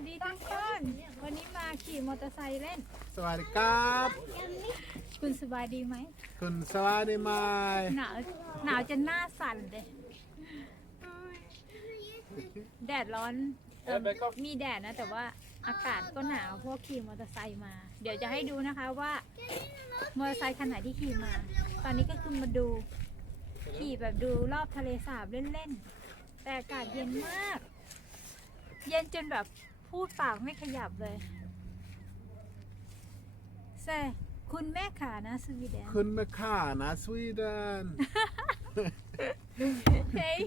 สดีทุกคน วันนี้มาขี่มอเตอร์ไซค์เล่น สวัสดีครับ คุณสบายดีไหม คุณสวัสดีไหมหนาวหนาวจนหน้าสั่นเลยแดดร้อนเอิ่มมีแดดนะ แต่ว่าอากาศก็หนาวเพราะขี่มอเตอร์ไซค์มา เดี๋ยวจะให้ดูนะคะว่ามอเตอร์ไซค์คันไหนที่ขี่มา ตอนนี้ก็คือมาดู ขี่แบบดูรอบทะเลสาบเล่นๆ แต่อากาศเย็นมาก เย็นจนแบบ พูดปากไม่ขยับเลยเซคุณแม่ขานะสวีเดน คุณแม่ค้านะสวีเดน Hej!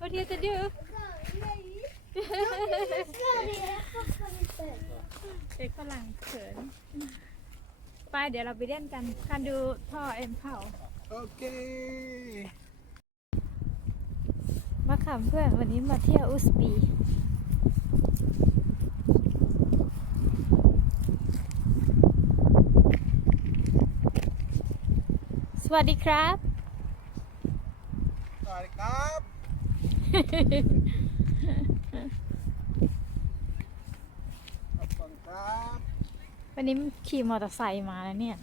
Vad heter du? Sverige. เด็กฝรั่งเขิน ไปเดี๋ยวเราไปเล่นกันคันดูพ่อเอ็มเผาโอเค มาขำเพื่อนวันนี้มาเที่ยวอุสบีสวัสดีครับ สวัสดีครับ ขอบคุณครับ วันนี้ขี่มอเตอร์ไซค์มาแล้วเนี่ย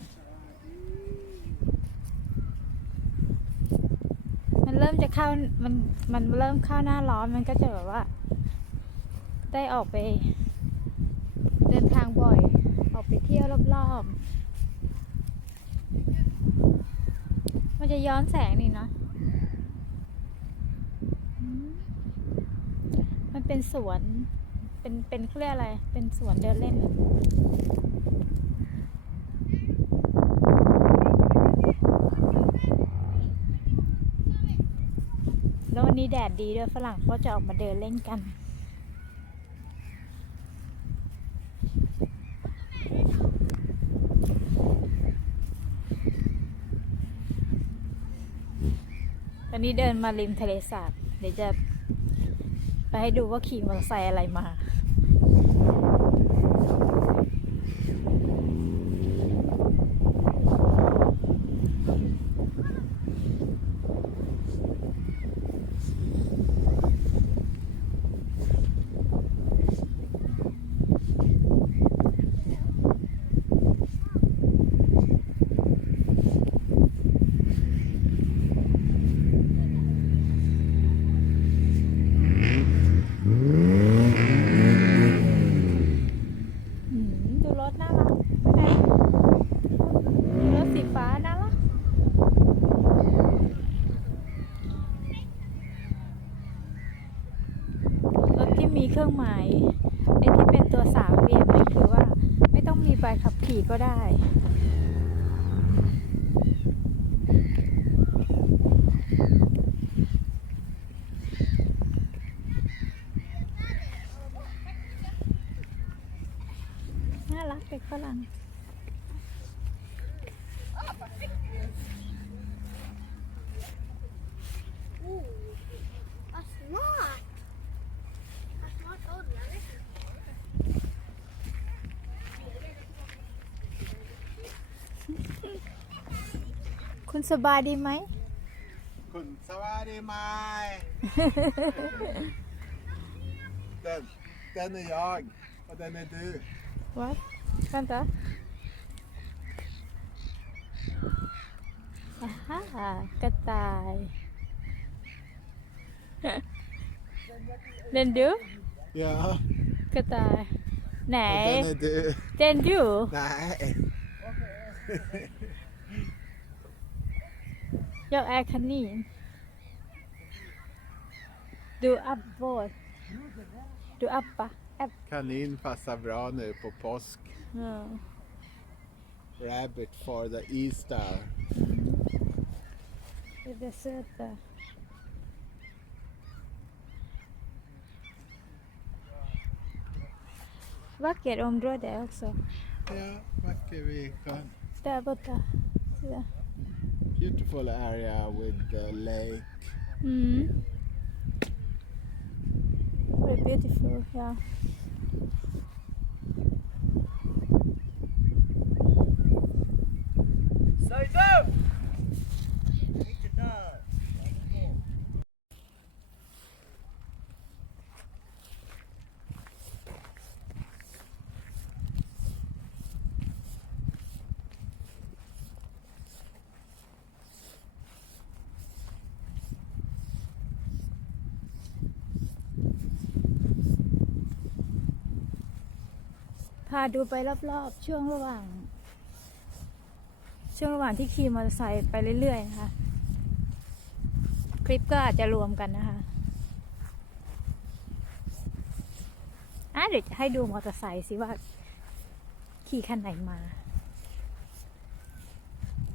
มันเริ่ม จะเข้ามันมันเริ่มเข้าหน้าร้อนมันก็จะแบบว่า ได้ออกไป เดินทางบ่อย ออกไปเที่ยวรอบๆ มันจะย้อนแสงนี่เนาะมันเป็นสวน เป็นเป็นเครียกอะไร เป็นสวนเดินเล่น แล้ววั นี้แดดดีด้วยฝรั่งก็จะออกมาเดินเล่นกัน ตอนนี้เดินมาริมทะเลสาบ เดี๋ยวจะไปให้ดูว่าขี่มอเตอร์ไซค์อะไรมา อืมดูรถน่ารักแม่ดูรถสีฟ้าน่ารักรถที่มีเครื่องหมายไอ้ที่เป็นตัวสามเหลี่ยมนี่คือว่า ไม่ต้องมี ใบขับขี่ก็ได้น่ารักเด็กฝรั่ง Oh, vad smart. Vad smart åldrar. คุณสบายดีไหม คุณสวัสดีไหม den, den är jag och den är du. What? Vänta. Aha, กระต่ายเล่นดู Ja, กระต่ายไหน och den är du. เต้นดู Nej. ยกแอร์คันนี่ดูอัพโบดดูอัพปะแอป Kanin passar bra nu på påsk. เออ Rabbit for the Easter. det är söta. Vackert område också. Ja, vacker viken. Där borta. Så. Beautiful area with the lake. Mm. Very beautiful, yeah. พาดูไปรอบๆ ช่วงระหว่าง ช่วงระหว่างที่ขี่มอเตอร์ไซค์ไปเรื่อยๆนะคะ คลิปก็อาจจะรวมกันนะคะอะเดี๋ยวจะให้ดูมอเตอร์ไซค์สิว่า ขี่คันไหนมา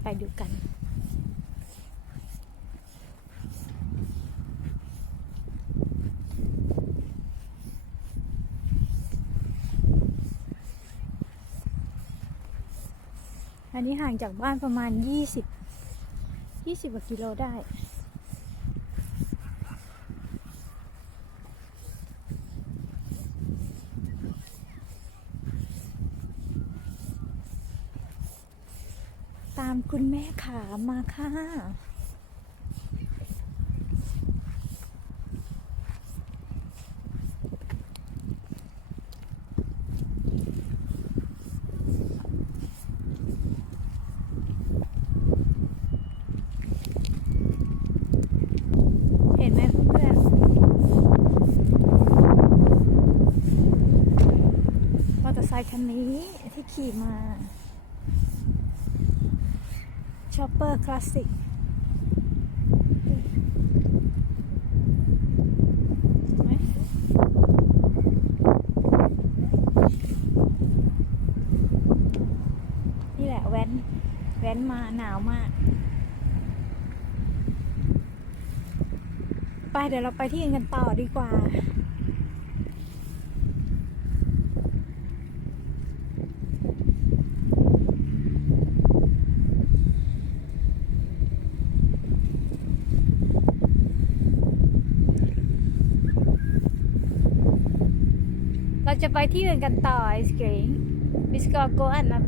ไปดูกัน อันนี้ห่างจากบ้านประมาณ 20 20กว่ากิโลได้ ตามคุณแม่ขามาค่ะ เห็นไหมเพื่อนๆมอเตอร์ไซ คันนี้ที่ขี่มาชอปเปอร์คลาสสิกนี่แหละแว้น แว้นมาหนาวมาก ไปเดี๋ยวเราไปที่อื่นกันต่อดีกว่า จะไปที่อื่นกันต่อไอศกรีมบิสกอโกอันนะ